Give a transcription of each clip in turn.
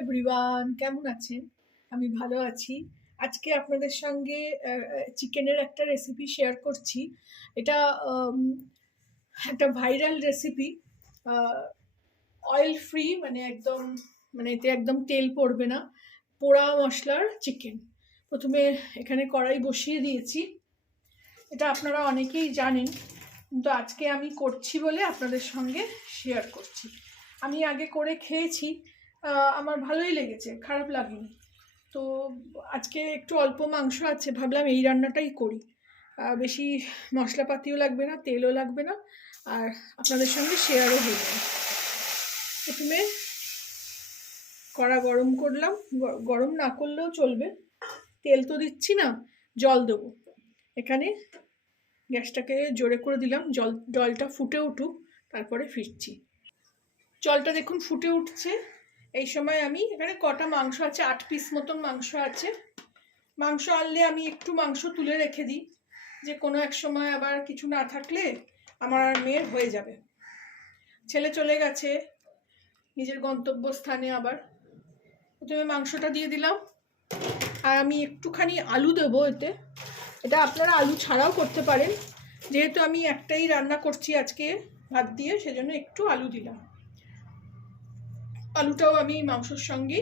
Everyone, কেমন আছেন? আমি ভালো আছি। আজকে আপনাদের সঙ্গে চিকেনের একটা রেসিপি শেয়ার করছি। এটা আম একটা ভাইরাল রেসিপি। অয়েল ফ্রি, মানে এতে একদম তেল পড়বে না। পোড়া মশলার চিকেন। প্রথমে এখানে কড়াই বসিয়ে দিয়েছি। এটা আপনারা অনেকেই জানেন, কিন্তু আজকে আমি করছি বলে আপনাদের সঙ্গে শেয়ার করছি। আমি আগে করে খেয়েছি, আমার ভালোই লেগেছে, খারাপ লাগেনি। তো আজকে একটু অল্প মাংস আছে, ভাবলাম এই রান্নাটাই করি। বেশি মশলাপাতিও লাগবে না, তেলও লাগবে না, আর আপনাদের সঙ্গে শেয়ারও হয়ে যাবে। প্রথমে কড়া গরম করলাম, গরম না করলেও চলবে, তেল তো দিচ্ছি না, জল দেবো। এখানে গ্যাসটাকে জোরে করে দিলাম, জলটা ফুটে উঠুক, তারপরে ফিরছি। জলটা দেখুন ফুটে উঠছে। এই সময় আমি এখানে কটা মাংস আছে, 8 পিস মতন মাংস আছে। মাংস আনলে আমি একটু মাংস তুলে রেখে দিই, যে কোনো এক সময় আবার কিছু না থাকলে আমার আর মেয়ের হয়ে যাবে। ছেলে চলে গেছে নিজের গন্তব্যস্থানে। আবার প্রথমে মাংসটা দিয়ে দিলাম, আর আমি একটুখানি আলু দেবো এতে। এটা আপনারা আলু ছাড়াও করতে পারেন, যেহেতু আমি একটাই রান্না করছি আজকে ভাত দিয়ে, সেজন্য একটু আলু দিলাম। আলুটাও আমি মাংসর সঙ্গে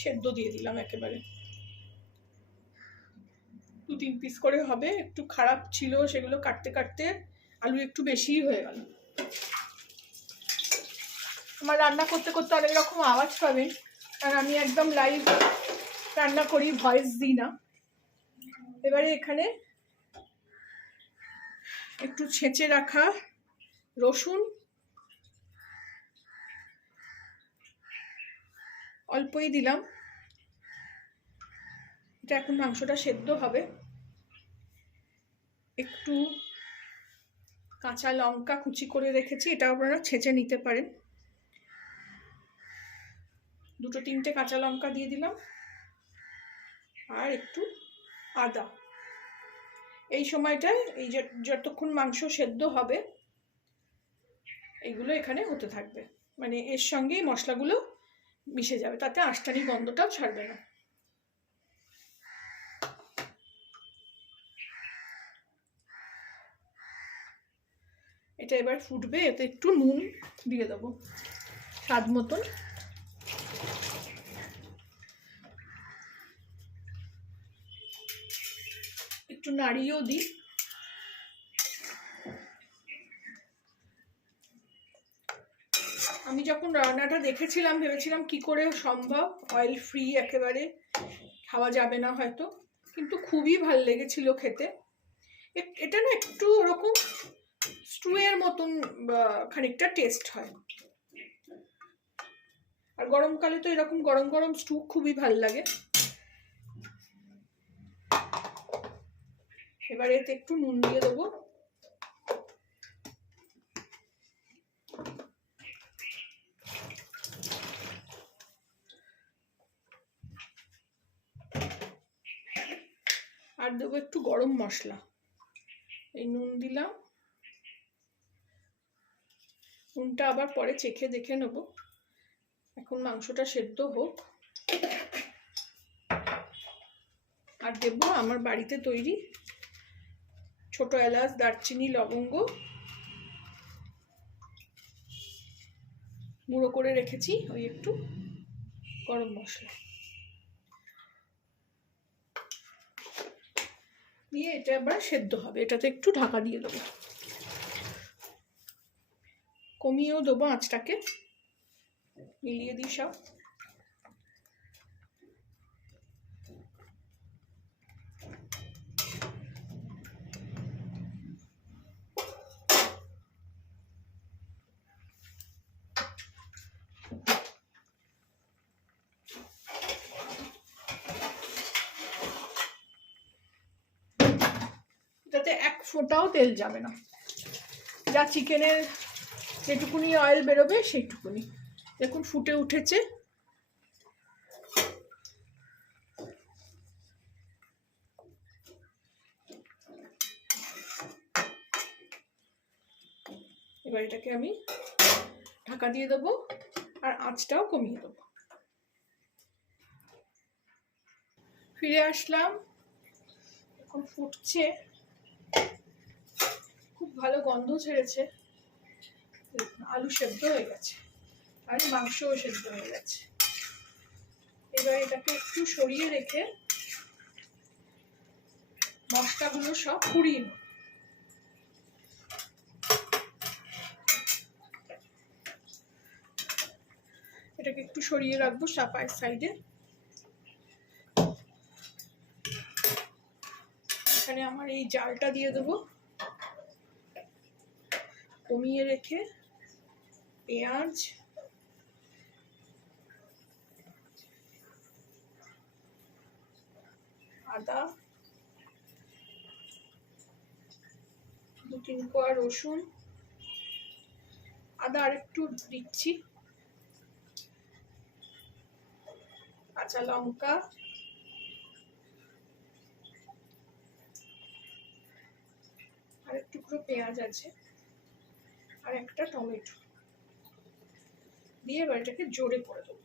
সেদ্ধ দিয়ে দিলাম একেবারে। 2-3 পিস করে হবে, একটু খারাপ ছিল, সেগুলো কাটতে কাটতে আলু একটু বেশিই হয়ে গেল। আমার রান্না করতে করতে অনেক রকম আওয়াজ পাবেন, কারণ আমি একদম লাইভ রান্না করি, ভয়েস দিই না। এবারে এখানে একটু ছেঁচে রাখা রসুন, অল্পই দিলাম। এটা এখন মাংসটা সেদ্ধ হবে। একটু কাঁচা লঙ্কা কুচি করে রেখেছি, এটা আপনারা ছেঁচে নিতে পারেন। 2-3টে কাঁচা লঙ্কা দিয়ে দিলাম, আর একটু আদা। এই সময়টায় এই যে যতক্ষণ মাংস সেদ্ধ হবে, এইগুলো এখানে হতে থাকবে, মানে এর সঙ্গেই মশলাগুলো মিশে যাবে, তাতে আঁশটানি গন্ধটাও ছাড়বে না। এটা এবার ফুটবে, এতে একটু নুন দিয়ে দেবো স্বাদ মতন। একটু নাড়িয়েও দিই। আমি যখন রান্নাটা দেখেছিলাম, ভেবেছিলাম কি করে সম্ভব, অয়েল ফ্রি একেবারে, খাওয়া যাবে না হয়তো, কিন্তু খুবই ভালো লেগেছিল খেতে। এটা না একটু ওরকম স্টুয়ের মতন খানিকটা টেস্ট হয়। আর গরমকালে তো এরকম গরম গরম স্টু খুবই ভালো লাগে। এবারে এতে একটু নুন দিয়ে দেবো। আর দেবো একটু গরম মশলা। এই নুন দিলাম, নুনটা আবার পরে চেখে দেখে নেব। এখন মাংসটা সেদ্ধ হোক। আর দেবো আমার বাড়িতে তৈরি ছোট এলাচ, দারচিনি, লবঙ্গ গুঁড়ো করে রেখেছি, ওই একটু গরম মশলা দিয়ে এটা আবার সেদ্ধ হবে। এটাতে একটু ঢাকা দিয়ে দেবো, কমিয়েও দেবো আঁচটাকে। মিলিয়ে দিই সব। এটাতে এক ফোঁটাও তেল যাবে না, যা চিকেনের যেটুকুনি অয়েল বেরোবে সেইটুকুনি। দেখুন ফুটে উঠেছে। এবার এটাকে আমি ঢাকা দিয়ে দেবো, আর আঁচটাও কমিয়ে দেবো। ফিরে আসলাম, এখন ফুটছে, খুব ভালো গন্ধ ছেড়েছে, আলু সেদ্ধ হয়ে গেছে আর মাংসও সেদ্ধ হয়ে গেছে। এবার এটাকে একটু সরিয়ে রেখে মশলাগুলো সব পুড়িয়ে নেব। এটাকে একটু সরিয়ে রাখবো চাপায়ের সাইডে। এখানে আমার এই জালটা দিয়ে দেবো, কমিয়ে রেখে পেঁয়াজ, আদা, 2-3 কোয়া রসুন, আদা আর একটু দিচ্ছি, কাঁচা লঙ্কা, আর একটু টুকরো পেঁয়াজ আছে, আর একটা টমেটো দিয়ে এবার এটাকে জোরে করে দেবো।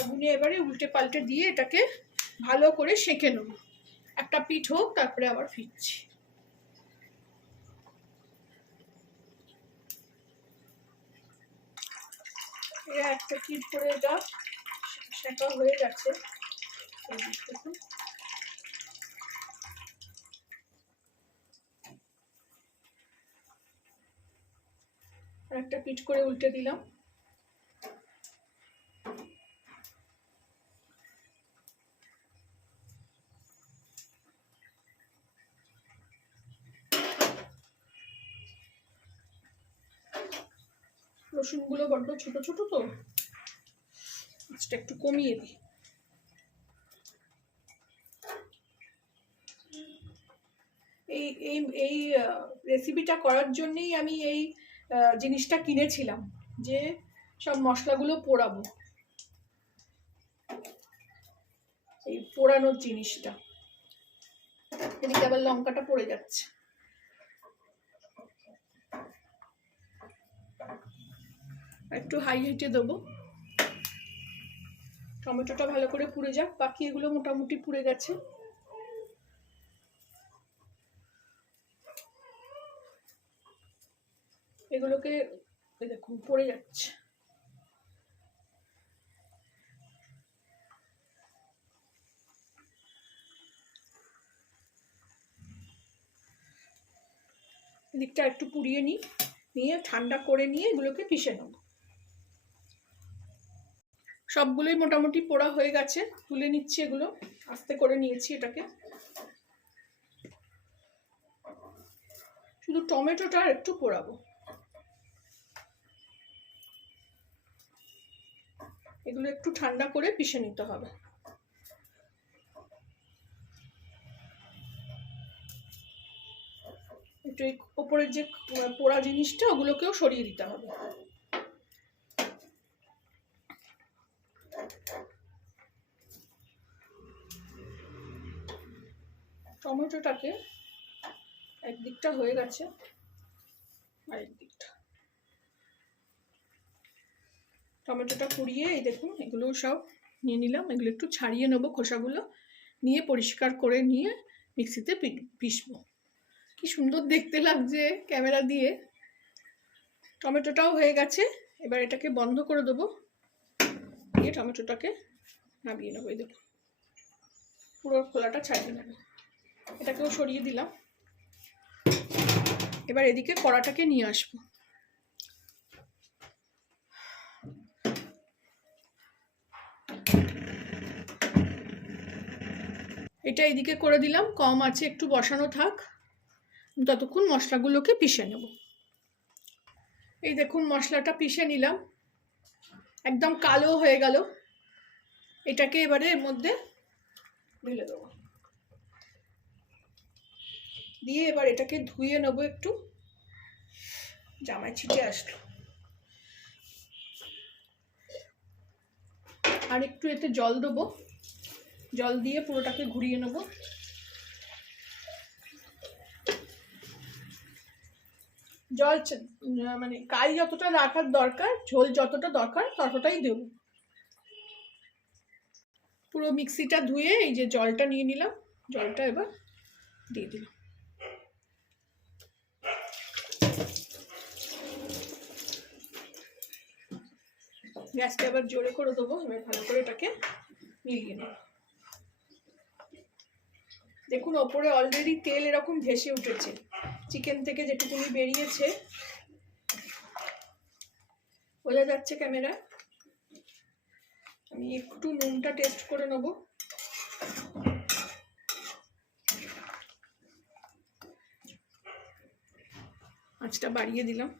আগুনে এবারে উল্টে পাল্টে দিয়ে এটাকে ভালো করে সেঁকে নেব। একটা পিঠ হোক, তারপরে আবার ফিরছি। একটা পিঠ করে এটা সেঁকা হয়ে গেছে। একটা পিঠ করে উল্টে দিলাম। রসুনগুলো বড্ড ছোট ছোট, তো আঁচটা একটু কমিয়ে দিই। এই এই এই রেসিপিটা করার জন্যই আমি এই জিনিসটা কিনেছিলাম, যে সব মশলাগুলো পোড়াবো, এই পোড়ানোর জিনিসটা। এদিকে আবার লঙ্কাটা পড়ে যাচ্ছে। একটু হাই হিটে দেবো, টমেটোটা ভালো করে পুড়ে যাক। বাকি এগুলো মোটামুটি পুড়ে গেছে। এগুলোকে দেখুন পড়ে যাচ্ছে। এদিকটা একটু পুড়িয়ে নিয়ে ঠান্ডা করে নিয়ে এগুলোকে পিষে নেব। সবগুলোই মোটামুটি পোড়া হয়ে গেছে, তুলে নিচ্ছি। এগুলো আস্তে করে নিয়েছি এটাকে। শুধু টমেটোটা একটু পোড়াবো। এগুলো একটু ঠান্ডা করে পিষে নিতে হবে। একটু এই ওপরের যে পোড়া জিনিসটা, ওগুলোকেও সরিয়ে দিতে হবে। টমেটোটাকে একদিকটা হয়ে গেছে, আরেক দিকটা। টমেটোটা পুড়িয়ে এই দেখুন এগুলো সব নিয়ে নিলাম। এগুলো একটু ছাড়িয়ে নেবো, খোসাগুলো নিয়ে পরিষ্কার করে নিয়ে মিক্সিতে পিষবো। কি সুন্দর দেখতে লাগছে ক্যামেরা দিয়ে। টমেটোটাও হয়ে গেছে। এবার এটাকে বন্ধ করে দেবো, দিয়ে টমেটোটাকে নামিয়ে নেবো। এই দেখুন পুরো খোলাটা ছাড়িয়ে নেবো। এটাকেও সরিয়ে দিলাম। এবার এদিকে কড়াটাকে নিয়ে আসবো। এটা এদিকে করে দিলাম, কম আছে, একটু বসানো থাক, ততক্ষণ মশলাগুলোকে পিষে নেব। এই দেখুন মশলাটা পিষে নিলাম, একদম কালো হয়ে গেল। এটাকে এবারে এর মধ্যে ঢেলে দেবো, দিয়ে এবার এটাকে ধুয়ে নেবো। একটু জামায় ছিটে আসলো, আর একটু এতে জল দেবো। জল দিয়ে পুরোটাকে ঘুরিয়ে নেবো। জল মানে কাই যতটা রাখার দরকার, ঝোল যতটা দরকার ততটাই দেব। পুরো মিক্সিটা ধুয়ে এই যে জলটা নিয়ে নিলাম, জলটা এবার দিয়ে দিলাম। গ্যাসটা এবার জোরে করে দেবো, এবার ভালো করে এটাকে মিলিয়ে নেব। দেখুন ওপরে অলরেডি তেল এরকম ভেসে উঠেছে, চিকেন থেকে যেটুকুনি বেরিয়েছে বোঝা যাচ্ছে ক্যামেরা। আমি একটু নুনটা টেস্ট করে নেব। আঁচটা বাড়িয়ে দিলাম।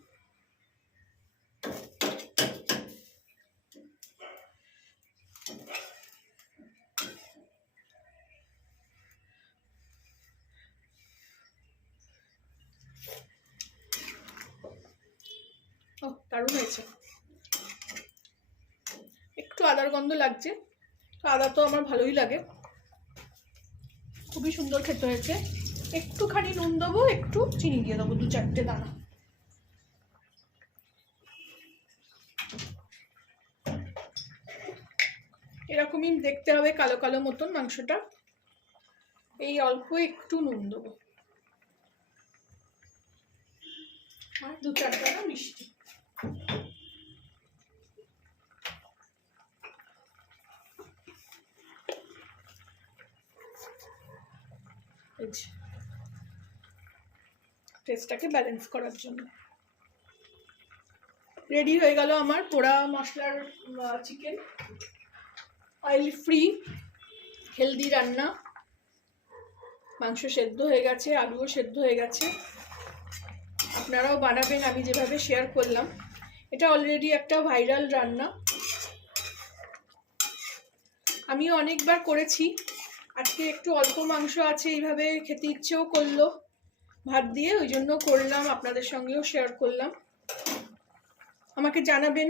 ও দারুণ হয়েছে। একটু আদার গন্ধ লাগছে, আদা তো আমার ভালোই লাগে, খুবই সুন্দর খেতে হয়েছে। একটুখানি নুন দেবো, একটু চিনি দিয়ে দেবো, 2-4টে দানা। এরকমই দেখতে হবে, কালো কালো মতন মাংসটা। এই অল্প একটু নুন দেবো আর 2-4 দানা মিষ্টি। টেস্টটাকে ব্যালেন্স করার জন্য রেডি হয়ে গেল আমার পোড়া মশলার চিকেন। অয়েল ফ্রি হেলদি রান্না। মাংস সেদ্ধ হয়ে গেছে, আলুও সেদ্ধ হয়ে গেছে। আপনারাও বানাবেন আমি যেভাবে শেয়ার করলাম। এটা অলরেডি একটা ভাইরাল রান্না, আমিও অনেকবার করেছি। আজকে একটু অল্প মাংস আছে, এইভাবে খেতে ইচ্ছেও করলো ভাত দিয়ে, ওই জন্য করলাম, আপনাদের সঙ্গেও শেয়ার করলাম। আমাকে জানাবেন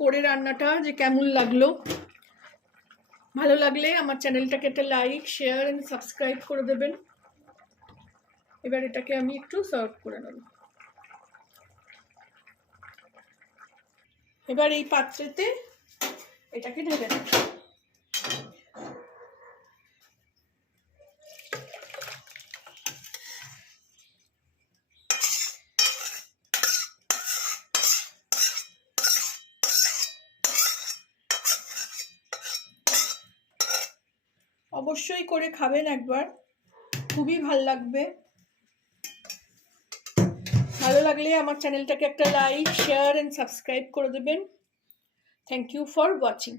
করে রান্নাটা যে কেমন লাগলো। ভালো লাগলে আমার চ্যানেলটাকে একটা লাইক, শেয়ার এন্ড সাবস্ক্রাইব করে দেবেন। এবার এটাকে আমি একটু সার্ভ করে নেব। এবার এই পাত্রেতে এটাকে ঢেলে দেব। অবশ্যই করে খাবেন একবার, খুবই ভালো লাগবে। ভালো লাগলে আমার চ্যানেলটাকে একটা লাইক, শেয়ার এন্ড সাবস্ক্রাইব করে দেবেন। Thank you for watching.